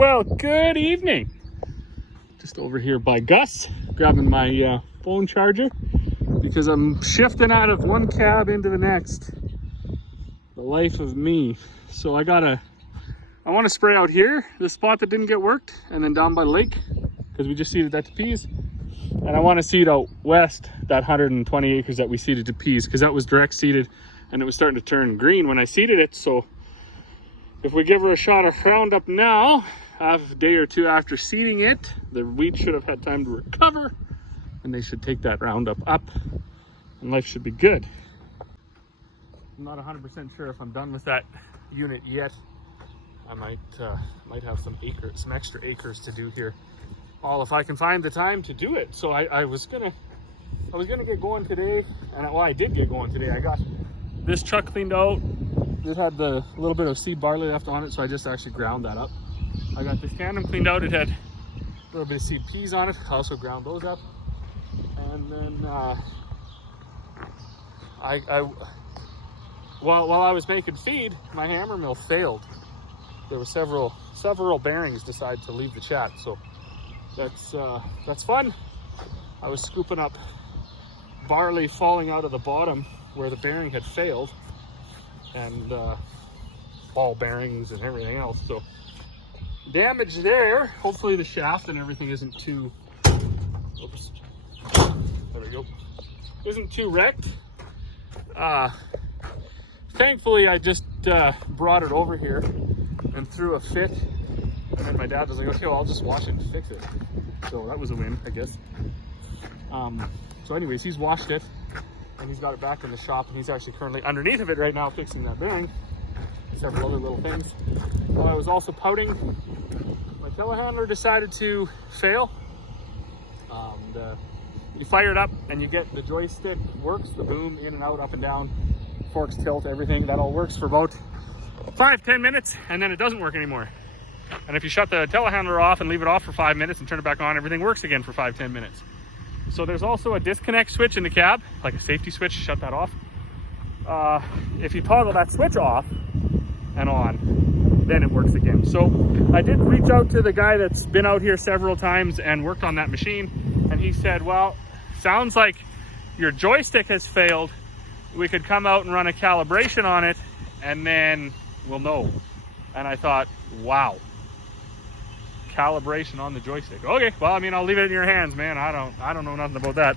Well, good evening. Just over here by Gus, grabbing my phone charger because I'm shifting out of one cab into the next. The life of me. So I want to spray out here, the spot that didn't get worked, and then down by the lake because we just seeded that to peas. And I want to seed out west, that 120 acres that we seeded to peas, because that was direct seeded and it was starting to turn green when I seeded it. So if we give her a shot of Roundup now, a day or two after seeding it, the wheat should have had time to recover and they should take that Roundup up and life should be good. I'm not 100% sure if I'm done with that unit yet. I might have some extra acres to do here. All if I can find the time to do it. So I was gonna get going today, and I did get going today. I got this truck cleaned out. It had the little bit of seed barley left on it, so I just actually ground that up. I got this tandem cleaned out. It had a little bit of seed peas on it. I also ground those up. And then while I was making feed, my hammer mill failed. There were several bearings decided to leave the chat, so that's fun. I was scooping up barley falling out of the bottom where the bearing had failed, and ball bearings and everything else. So damage there. Hopefully the shaft and everything isn't too, oops, there we go, isn't too wrecked. Thankfully I just brought it over here and threw a fit, and then my dad was like, okay, well, I'll just wash it and fix it. So that was a win, I guess. So anyways, he's washed it and he's got it back in the shop, and he's actually currently underneath of it right now fixing that bearing, several other little things. While I was also pouting, my telehandler decided to fail. You fire it up and you get the joystick works, the boom in and out, up and down, forks, tilt, everything. That all works for about 5-10 minutes, and then it doesn't work anymore. And if you shut the telehandler off and leave it off for 5 minutes and turn it back on, everything works again for 5-10 minutes. So there's also a disconnect switch in the cab, like a safety switch, shut that off. If you toggle that switch off and on, then it works again. So I did reach out to the guy that's been out here several times and worked on that machine, and he said, well, sounds like your joystick has failed. We could come out and run a calibration on it and then we'll know. And I thought, wow, calibration on the joystick. Okay, well, I mean, I'll leave it in your hands, man. I don't know nothing about that.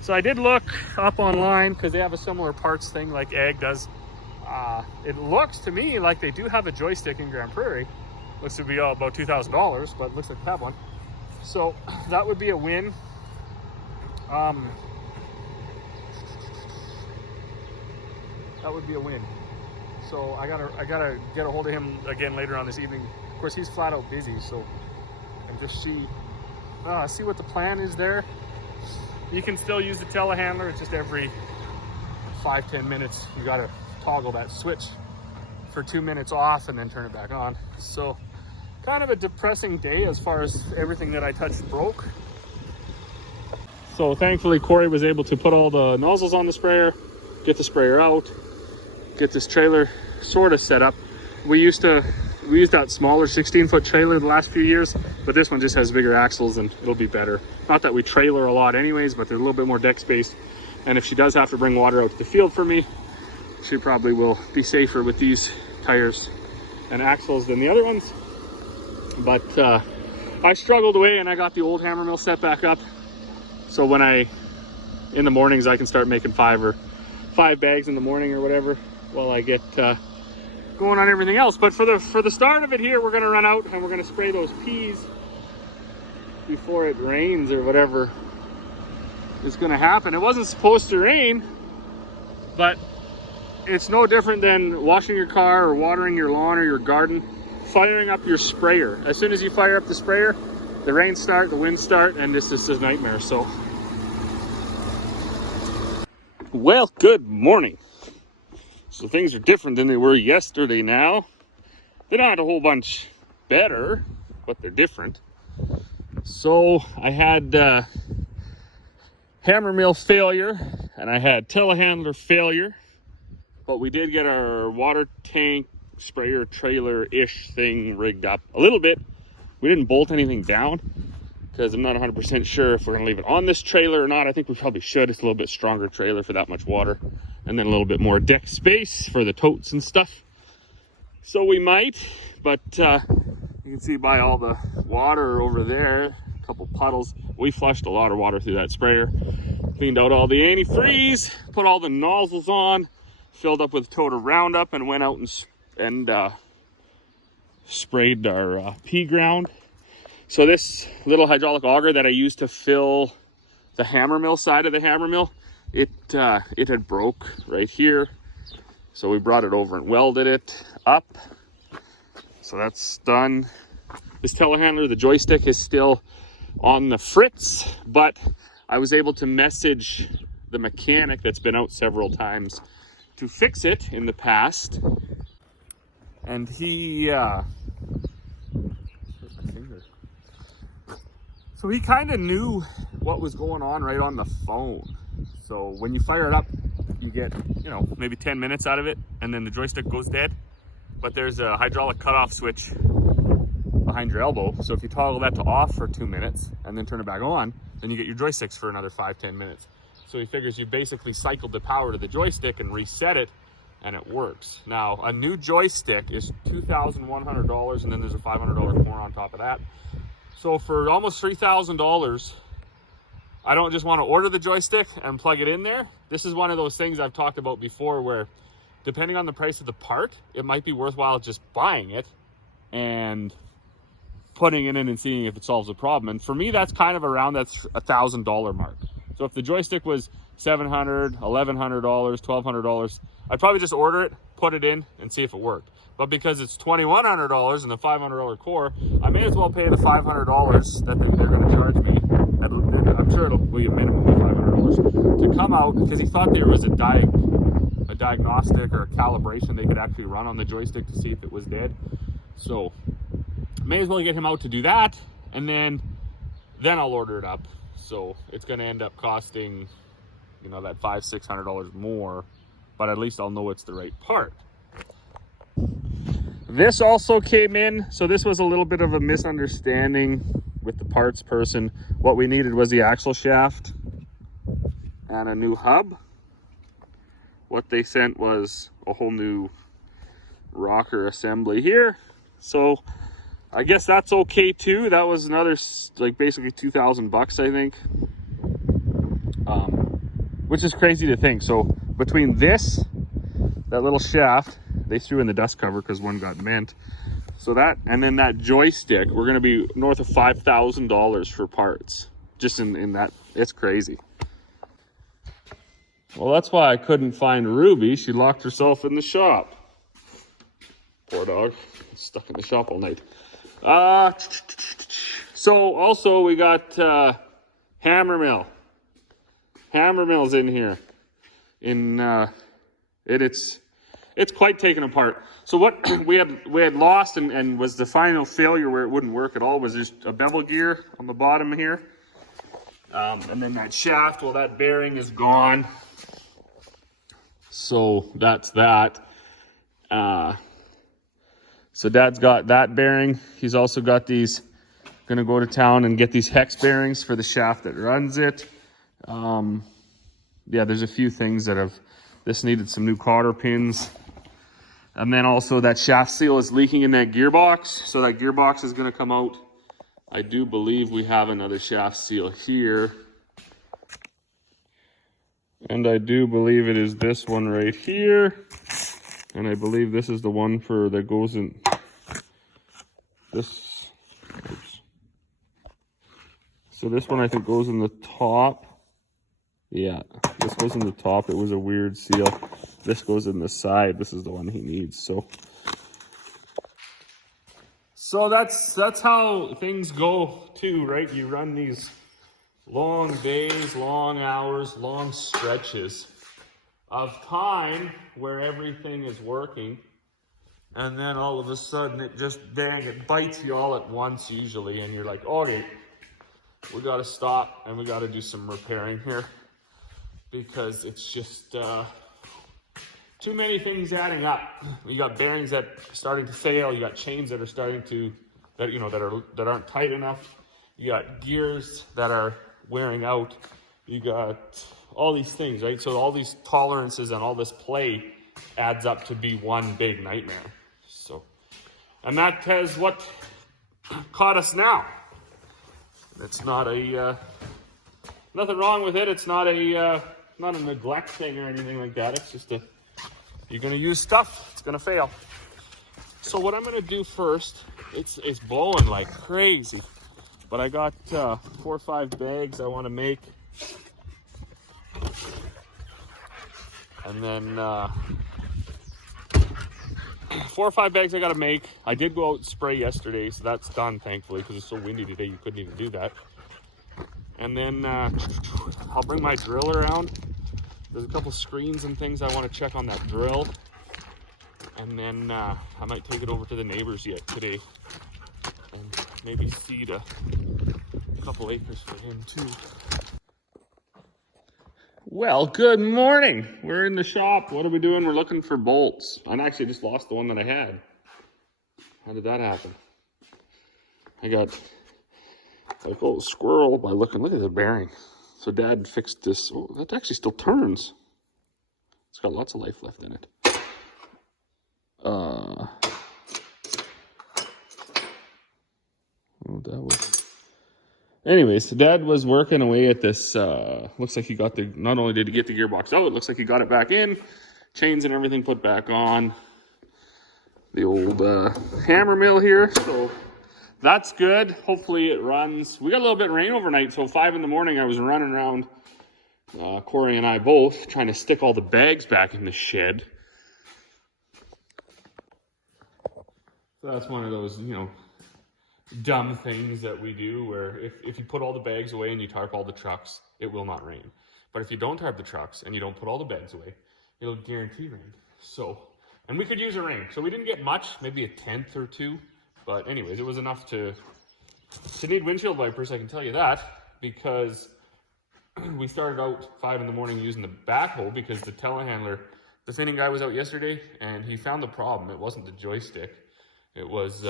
So I did look up online because they have a similar parts thing like Ag does. It looks to me like they do have a joystick in Grand Prairie. Looks to be about $2,000, but it looks like they have one. So that would be a win. That would be a win. So I gotta get a hold of him again later on this evening. Of course, he's flat out busy, so and just see what the plan is there. You can still use the telehandler. It's just every 5-10 minutes you gotta toggle that switch for 2 minutes off and then turn it back on. So kind of a depressing day as far as everything that I touched broke. So thankfully Corey was able to put all the nozzles on the sprayer, get the sprayer out, get this trailer sort of set up. We used that smaller 16-foot trailer the last few years, but this one just has bigger axles and it'll be better. Not that we trailer a lot anyways, but there's a little bit more deck space. And if she does have to bring water out to the field for me, she probably will be safer with these tires and axles than the other ones. But I struggled away and I got the old hammer mill set back up. So when in the mornings, I can start making 5 bags in the morning or whatever while I get going on everything else. But for the start of it here, we're gonna run out and we're gonna spray those peas before it rains or whatever is gonna happen. It wasn't supposed to rain, but it's no different than washing your car or watering your lawn or your garden, firing up your sprayer. As soon as you fire up the sprayer, the rains start, the winds start, and this is a nightmare. So, well, good morning. So things are different than they were yesterday now. They're not a whole bunch better, but they're different. So I had hammer mill failure and I had telehandler failure, but we did get our water tank sprayer trailer-ish thing rigged up a little bit. We didn't bolt anything down because I'm not 100% sure if we're gonna leave it on this trailer or not. I think we probably should. It's a little bit stronger trailer for that much water, and then a little bit more deck space for the totes and stuff. So we might, but you can see by all the water over there, a couple puddles. We flushed a lot of water through that sprayer, cleaned out all the antifreeze, put all the nozzles on, filled up with total Roundup, and went out and sprayed our pea ground. So this little hydraulic auger that I used to fill the hammer mill side of the hammer mill, it had broke right here. So we brought it over and welded it up. So that's done. This telehandler, the joystick is still on the fritz, but I was able to message the mechanic that's been out several times to fix it in the past. And he, so he kind of knew what was going on right on the phone. So when you fire it up, you get, you know, maybe 10 minutes out of it, and then the joystick goes dead. But there's a hydraulic cutoff switch behind your elbow. So if you toggle that to off for 2 minutes and then turn it back on, then you get your joysticks for another 5-10 minutes. So he figures you basically cycled the power to the joystick and reset it, and it works. Now, a new joystick is $2,100, and then there's a $500 more on top of that. So for almost $3,000, I don't just want to order the joystick and plug it in there. This is one of those things I've talked about before where, depending on the price of the part, it might be worthwhile just buying it and putting it in and seeing if it solves the problem. And for me, that's kind of around that $1,000 mark. So if the joystick was $700, $1,100, $1,200, I'd probably just order it, put it in, and see if it worked. But because it's $2,100 and the $500 core, I may as well pay the $500 that they're going to charge me. I'm sure it'll be a minimum of $500 to come out, because he thought there was a diagnostic or a calibration they could actually run on the joystick to see if it was dead. So may as well get him out to do that, and then I'll order it up. So it's going to end up costing, you know, that $500-600 more, but at least I'll know it's the right part. This also came in, so this was a little bit of a misunderstanding with the parts person. What we needed was the axle shaft and a new hub. What they sent was a whole new rocker assembly here. So I guess that's okay too. That was another, like, basically $2,000 I think, which is crazy to think. So between this, that little shaft, they threw in the dust cover because one got bent. So that, and then that joystick, we're going to be north of $5,000 for parts. Just in that, it's crazy. Well, that's why I couldn't find Ruby. She locked herself in the shop. Poor dog, stuck in the shop all night. So also we got hammer mill. Hammer mill's in here. It's quite taken apart. So what we had lost and was the final failure where it wouldn't work at all was just a bevel gear on the bottom here. And then that shaft, well, that bearing is gone. So that's that. So Dad's got that bearing. He's also got these, gonna go to town and get these hex bearings for the shaft that runs it. Yeah, there's a few things that this needed some new cotter pins. And then also that shaft seal is leaking in that gearbox. So that gearbox is gonna come out. I do believe we have another shaft seal here. And I do believe it is this one right here. And I believe this is the one that goes in this. Oops. So this one I think goes in the top. Yeah, this goes in the top. It was a weird seal. This goes in the side. This is the one he needs. So that's how things go too, right? You run these long days, long hours, long stretches of time where everything is working, and then all of a sudden it just, dang, it bites you all at once usually, and you're like, okay, we got to stop and we got to do some repairing here, because it's just too many things adding up. You got bearings that are starting to fail, you got chains that are starting to that, you know, that aren't tight enough. You got gears that are wearing out. You got all these things, right? So all these tolerances and all this play adds up to be one big nightmare. So, and that is what caught us now. It's not a nothing wrong with it. It's not a neglect thing or anything like that. It's just you're gonna use stuff, it's gonna fail. So what I'm gonna do first, it's blowing like crazy, but I got 4 or 5 bags I want to make, and then 4 or 5 bags I gotta make. I did go out and spray yesterday, so that's done, thankfully, because it's so windy today you couldn't even do that. And then I'll bring my drill around. There's a couple screens and things I want to check on that drill. And then I might take it over to the neighbors yet today and maybe seed a couple acres for him too. Well, good morning. We're in the shop. What are we doing? We're looking for bolts. I actually just lost the one that I had. How did that happen? I got like a little squirrel by looking. Look at the bearing. So Dad fixed this. Oh, that actually still turns. It's got lots of life left in it. Oh, that was. Anyways, so Dad was working away at this. Looks like he got the. Not only did he get the gearbox out, it looks like he got it back in, chains and everything put back on. The old hammer mill here. So that's good. Hopefully it runs. We got a little bit of rain overnight, so 5 in the morning I was running around. Corey and I both trying to stick all the bags back in the shed. So that's one of those, you know, dumb things that we do where if you put all the bags away and you tarp all the trucks, it will not rain. But if you don't tarp the trucks and you don't put all the bags away, it'll guarantee rain. So, and we could use a rain. So we didn't get much, maybe a 1/10 or 2. But anyways, it was enough to need windshield wipers, I can tell you that, because we started out 5 in the morning using the backhoe because the telehandler, the thinning guy was out yesterday and he found the problem. It wasn't the joystick. It was,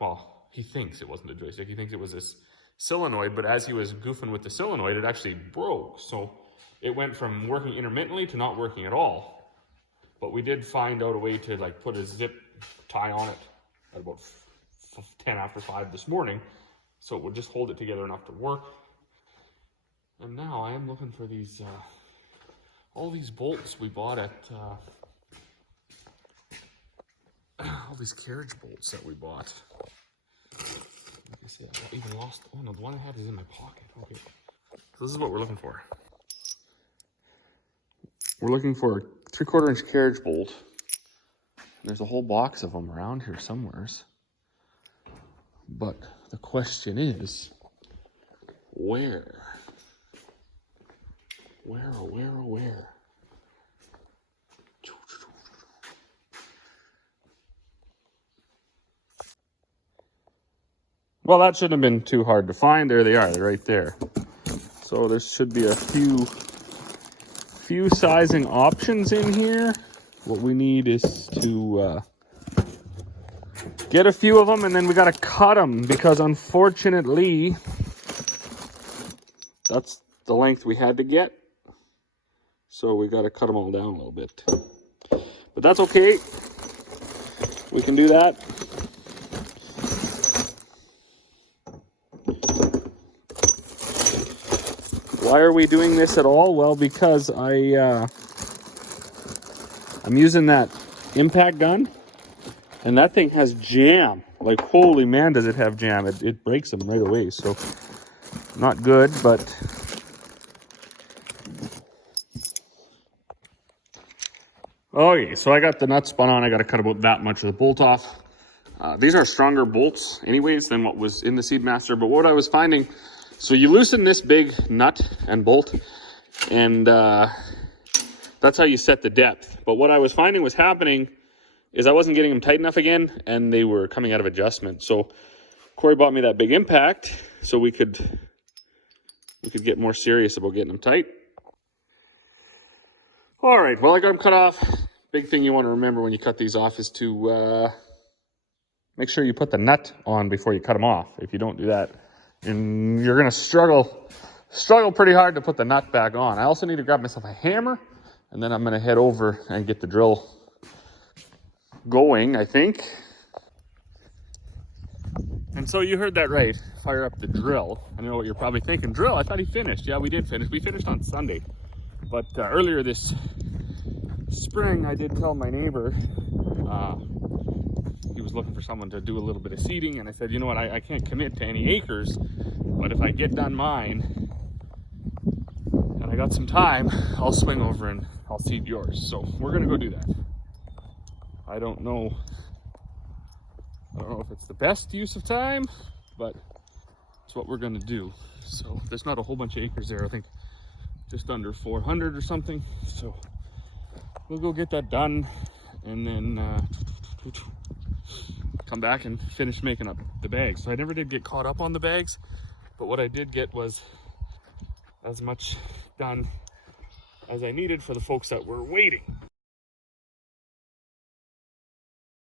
well, he thinks it wasn't the joystick. He thinks it was this solenoid, but as he was goofing with the solenoid, it actually broke. So it went from working intermittently to not working at all. But we did find out a way to like put a zip tie on it at about 10 after 5 this morning. So it would just hold it together enough to work. And now I am looking for these, all these bolts we bought at, all these carriage bolts that we bought. Like I said, I even lost, oh no, the one I had is in my pocket. Okay, so this is what we're looking for. We're looking for a 3/4 inch carriage bolt. There's a whole box of them around here somewheres. But the question is, where? Where, oh, where, oh, where? Well, that shouldn't have been too hard to find. There they are, they're right there. So there should be a few sizing options in here. What we need is to get a few of them, and then we got to cut them because unfortunately that's the length we had to get. So we got to cut them all down a little bit. But that's okay. We can do that. Why are we doing this at all? Well, because I'm using that impact gun, and that thing has jam. Like, holy man, does it have jam. It breaks them right away, so not good, but okay, so I got the nut spun on. I got to cut about that much of the bolt off. These are stronger bolts anyways than what was in the Seedmaster, but what I was finding, so you loosen this big nut and bolt, and that's how you set the depth. But what I was finding was happening is I wasn't getting them tight enough again, and they were coming out of adjustment. So Corey bought me that big impact so we could get more serious about getting them tight. All right, well, I got them cut off. Big thing you want to remember when you cut these off is to make sure you put the nut on before you cut them off. If you don't do that, and you're gonna struggle pretty hard to put the nut back on. I also need to grab myself a hammer, and then I'm gonna head over and get the drill going, I think. And so you heard that right, fire up the drill. I know what you're probably thinking, drill, I thought he finished. Yeah, we did finish. We finished on Sunday. But earlier this spring, I did tell my neighbor, he was looking for someone to do a little bit of seeding, and I said, you know what, I can't commit to any acres, but if I get done mine, and I got some time, I'll swing over and I'll seed yours. So we're gonna go do that. I don't know if it's the best use of time, but it's what we're gonna do. So there's not a whole bunch of acres there. I think just under 400 or something. So we'll go get that done, and then come back and finish making up the bags. So I never did get caught up on the bags, but what I did get was as much done as I needed for the folks that were waiting.